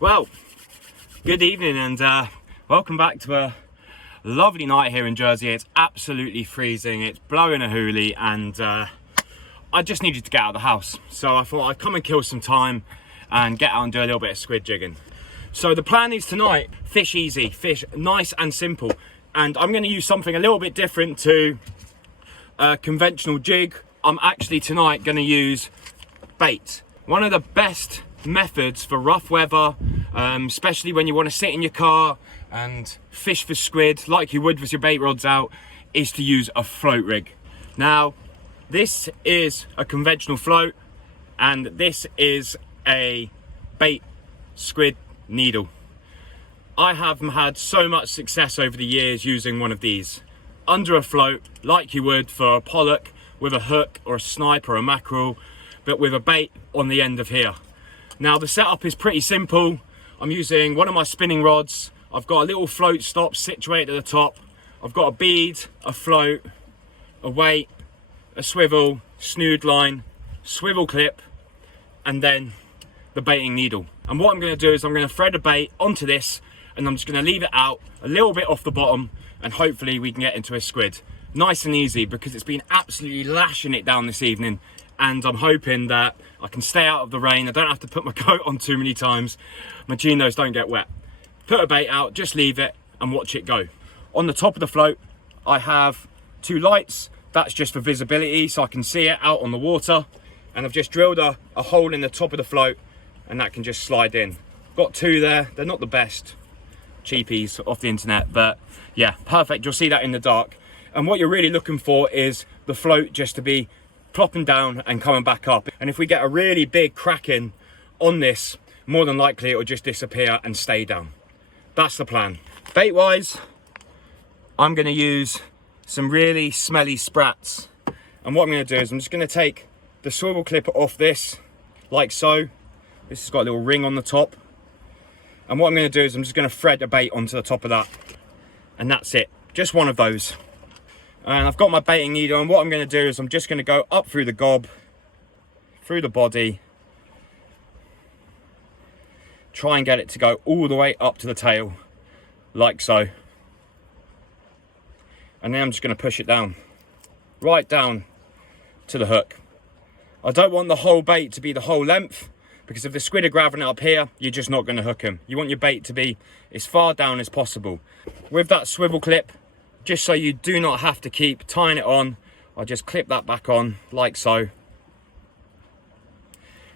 Well, good evening and welcome back to a lovely night here in Jersey. It's absolutely freezing, it's blowing a hoolie, and I just needed to get out of the house. So I thought I'd come and kill some time and get out and do a little bit of squid jigging. So the plan is tonight, fish easy, fish nice and simple. And I'm going to use something a little bit different to a conventional jig. I'm actually tonight going to use bait. One of the best methods for rough weather, especially when you want to sit in your car and fish for squid like you would with your bait rods out, is to use a float rig. Now, this is a conventional float and this is a bait squid needle. I have had so much success over the years using one of these under a float like you would for a pollock with a hook or a snipe or a mackerel, but with a bait on the end of here. Now the setup is pretty simple. I'm using one of my spinning rods. I've got a little float stop situated at the top. I've got a bead, a float, a weight, a swivel, snood line, swivel clip, and then the baiting needle. And what I'm going to do is I'm going to thread a bait onto this and I'm just going to leave it out a little bit off the bottom and hopefully we can get into a squid. Nice and easy because it's been absolutely lashing it down this evening. And I'm hoping that I can stay out of the rain. I don't have to put my coat on too many times. My chinos don't get wet. Put a bait out, just leave it and watch it go. On the top of the float, I have 2 lights. That's just for visibility so I can see it out on the water. And I've just drilled a hole in the top of the float and that can just slide in. Got 2 there. They're not the best cheapies off the internet, but yeah, perfect. You'll see that in the dark. And what you're really looking for is the float just to be plopping down and coming back up. And if we get a really big cracking on this, more than likely it will just disappear and stay down. That's the plan. Bait wise, I'm going to use some really smelly sprats. And what I'm going to do is I'm just going to take the swivel clip off this, like so. This has got a little ring on the top. And what I'm going to do is I'm just going to thread a bait onto the top of that. And that's it. Just one of those. And I've got my baiting needle, and what I'm going to do is I'm just going to go up through the gob, through the body, try and get it to go all the way up to the tail, like so. And then I'm just going to push it down, right down to the hook. I don't want the whole bait to be the whole length, because if the squid are grabbing it up here, you're just not going to hook them. You want your bait to be as far down as possible. With that swivel clip, just so you do not have to keep tying it on, I'll just clip that back on like so.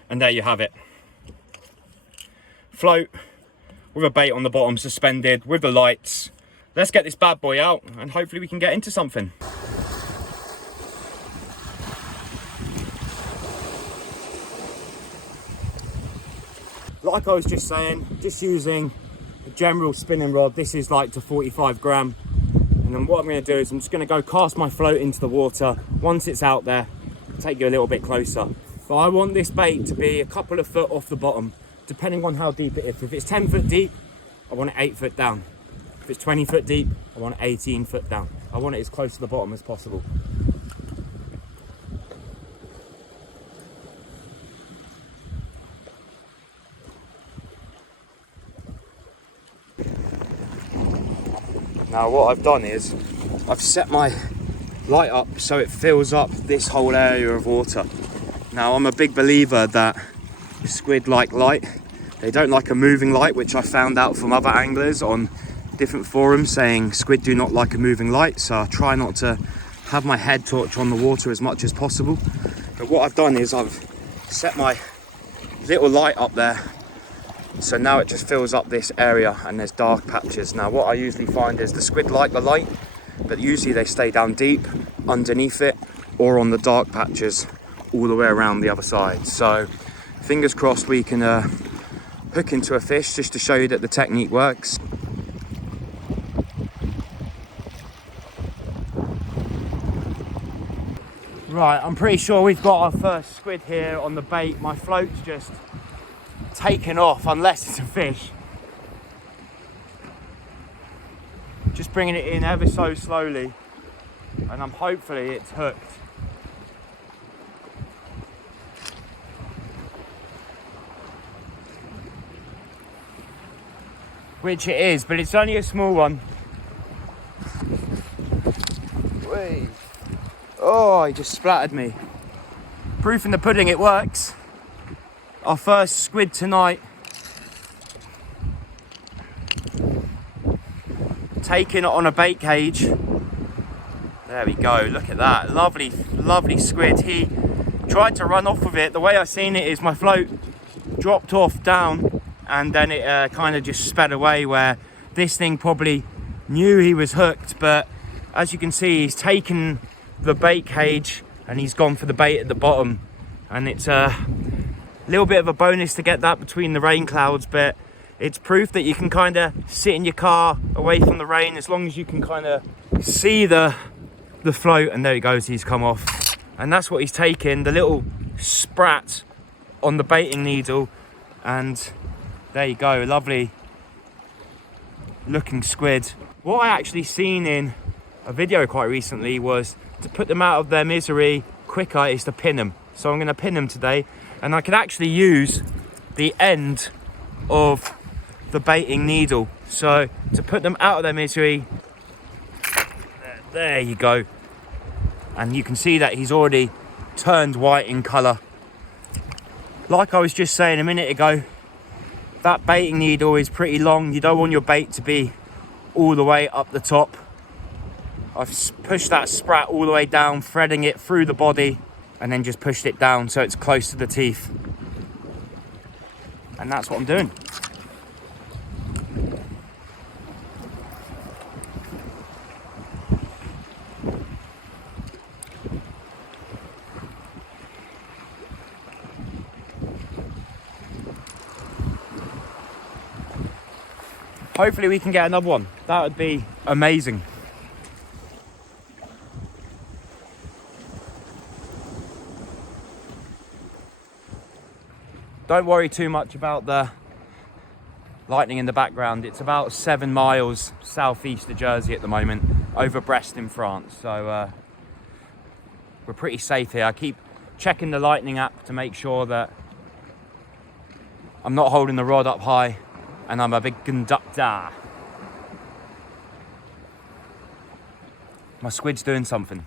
And there you have it. Float with a bait on the bottom suspended with the lights. Let's get this bad boy out and hopefully we can get into something. Like I was just saying, just using a general spinning rod. This is like to 45 gram. And then what I'm going to do is I'm just going to go cast my float into the water. Once it's out there, take you a little bit closer. But I want this bait to be a couple of foot off the bottom, depending on how deep it is. If it's 10 foot deep, I want it 8 foot down. If it's 20 foot deep, I want it 18 foot down. I want it as close to the bottom as possible. Now what I've done is I've set my light up so it fills up this whole area of water. Now I'm a big believer that squid like light. They don't like a moving light, which I found out from other anglers on different forums saying squid do not like a moving light. So I try not to have my head torch on the water as much as possible. But what I've done is I've set my little light up there. So now it just fills up this area and there's dark patches. Now what I usually find is the squid like the light, but usually they stay down deep underneath it or on the dark patches all the way around the other side. So fingers crossed we can hook into a fish just to show you that the technique works. Right, I'm pretty sure we've got our first squid here on the bait. My float's just taken off, unless it's a fish. Just bringing it in ever so slowly, and hopefully it's hooked. which it is, but it's only a small one. Wait. Oh, he just splattered me. Proof in the pudding, it works. Our first squid tonight. Taking it on a bait cage. There we go, look at that. Lovely, lovely squid. He tried to run off with it. The way I seen it is my float dropped off down and then it kind of just sped away, where this thing probably knew he was hooked, but as you can see, he's taken the bait cage and he's gone for the bait at the bottom. And it's a little bit of a bonus to get that between the rain clouds, but it's proof that you can kind of sit in your car away from the rain as long as you can kind of see the float. And there he goes, he's come off. And that's what he's taken, the little sprat on the baiting needle. And there you go, lovely looking squid. What I actually seen in a video quite recently was to put them out of their misery quicker is to pin them. So I'm going to pin them today, and I can actually use the end of the baiting needle. So to put them out of their misery, there you go. And you can see that he's already turned white in colour. Like I was just saying a minute ago, that baiting needle is pretty long. You don't want your bait to be all the way up the top. I've pushed that sprat all the way down, threading it through the body, and then just pushed it down so it's close to the teeth. And that's what I'm doing. Hopefully we can get another one. That would be amazing. Don't worry too much about the lightning in the background. It's about 7 miles southeast of Jersey at the moment, over Brest in France. So we're pretty safe here. I keep checking the lightning app to make sure that I'm not holding the rod up high and I'm a big conductor. My squid's doing something.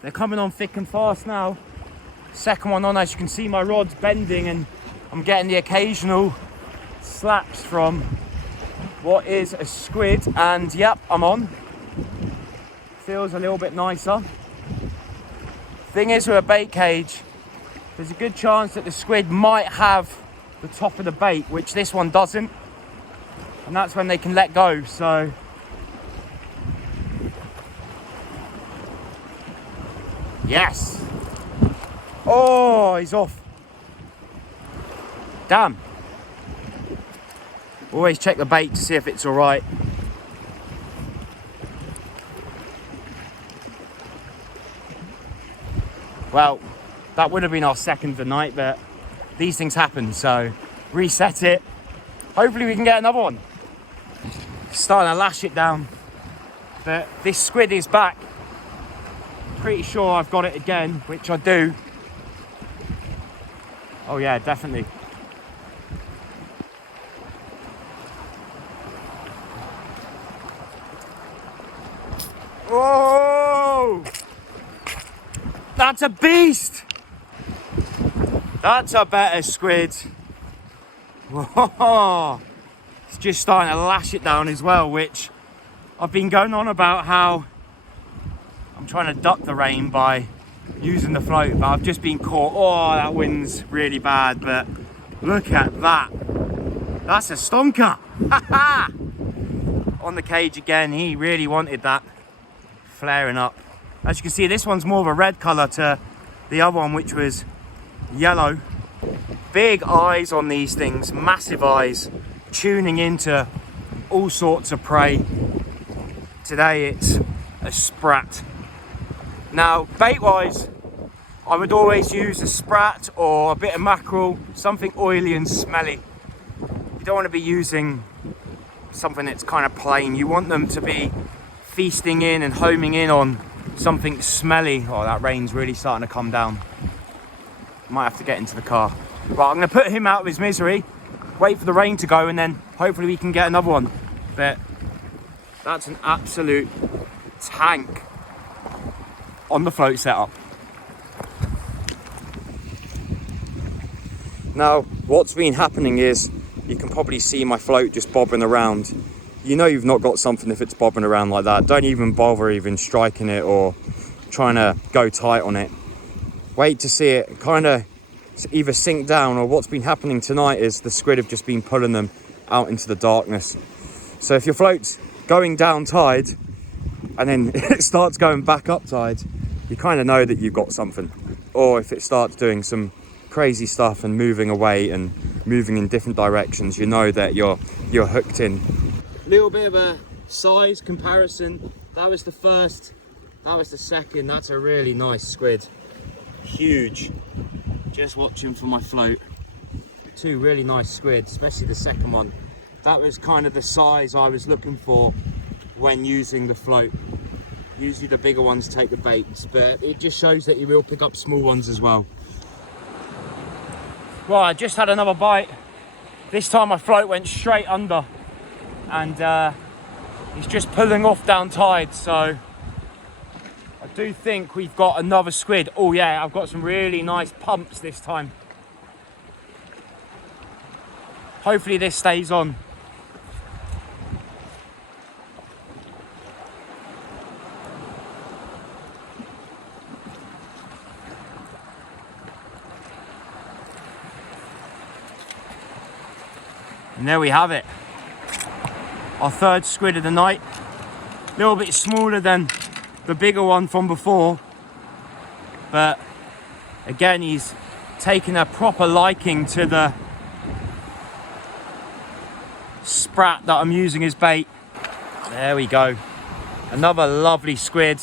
They're coming on thick and fast now. Second one on, as you can see, my rod's bending and I'm getting the occasional slaps from what is a squid. And yep, I'm on. Feels a little bit nicer. Thing is, with a bait cage, there's a good chance that the squid might have the top of the bait, which this one doesn't. And that's when they can let go, so. Yes. Oh, he's off. Damn. Always check the bait to see if it's all right. Well, that would have been our second of the night, but these things happen, so reset it. Hopefully we can get another one. Starting to lash it down, but this squid is back. Pretty sure I've got it again, which I do. Oh yeah, definitely. Oh! That's a beast! That's a better squid. Whoa! It's just starting to lash it down as well, which I've been going on about how I'm trying to duck the rain by using the float, but I've just been caught. Oh, that wind's really bad, but look at that. That's a stonker. On the cage again, he really wanted that. Flaring up. As you can see, this one's more of a red colour to the other one, which was yellow. Big eyes on these things, massive eyes, tuning into all sorts of prey. Today it's a sprat. Now, bait-wise, I would always use a sprat or a bit of mackerel, something oily and smelly. You don't want to be using something that's kind of plain. You want them to be feasting in and homing in on something smelly. Oh, that rain's really starting to come down. Might have to get into the car. Right, I'm going to put him out of his misery, wait for the rain to go, and then hopefully we can get another one. But that's an absolute tank on the float setup. Now, what's been happening is, you can probably see my float just bobbing around. You know you've not got something if it's bobbing around like that. Don't even bother even striking it or trying to go tight on it. Wait to see it kind of either sink down, or what's been happening tonight is the squid have just been pulling them out into the darkness. So if your float's going down tide and then it starts going back up tide, you kind of know that you've got something. Or if it starts doing some crazy stuff and moving away and moving in different directions, you know that you're hooked in. Little bit of a size comparison. That was the first, that was the second. That's a really nice squid. Huge. Just watching for my float. Two really nice squid, especially the second one. That was kind of the size I was looking for when using the float. Usually the bigger ones take the baits, but it just shows that you will pick up small ones as well. Well, I just had another bite. This time my float went straight under, and it's just pulling off down tide, so I do think we've got another squid. Oh yeah, I've got some really nice pumps this time. Hopefully this stays on. And there we have it. Our third squid of the night. A little bit smaller than the bigger one from before, but again, he's taken a proper liking to the sprat that I'm using as bait. There we go. Another lovely squid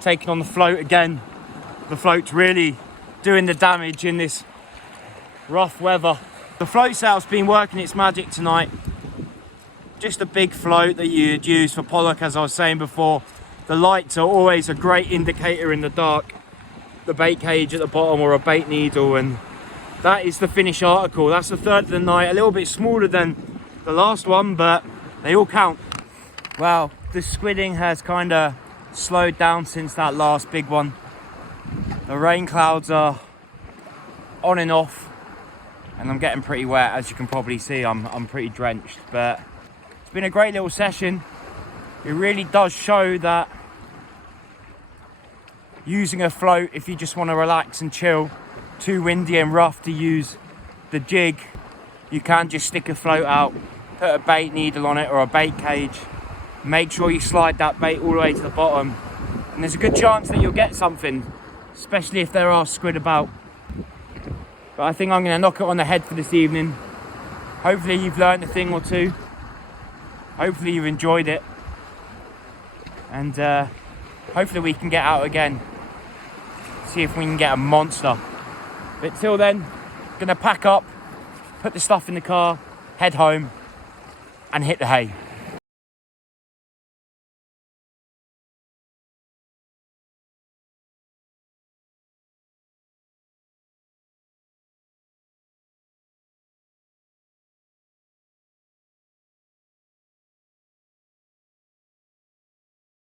taking on the float again. The float's really doing the damage in this rough weather. The float setup's been working its magic tonight. Just a big float that you'd use for pollock, as I was saying before. The lights are always a great indicator in the dark. The bait cage at the bottom, or a bait needle, and that is the finished article. That's the third of the night, a little bit smaller than the last one, but they all count. Well, the squidding has kind of slowed down since that last big one. The rain clouds are on and off, and I'm getting pretty wet. As you can probably see, I'm pretty drenched, but it's been a great little session. It really does show that using a float, if you just want to relax and chill, too windy and rough to use the jig, you can just stick a float out, put a bait needle on it or a bait cage, make sure you slide that bait all the way to the bottom, and there's a good chance that you'll get something, especially if there are squid about. But I think I'm going to knock it on the head for this evening. Hopefully you've learned a thing or two. Hopefully you've enjoyed it. And hopefully we can get out again. See if we can get a monster. But till then, going to pack up, put the stuff in the car, head home and hit the hay.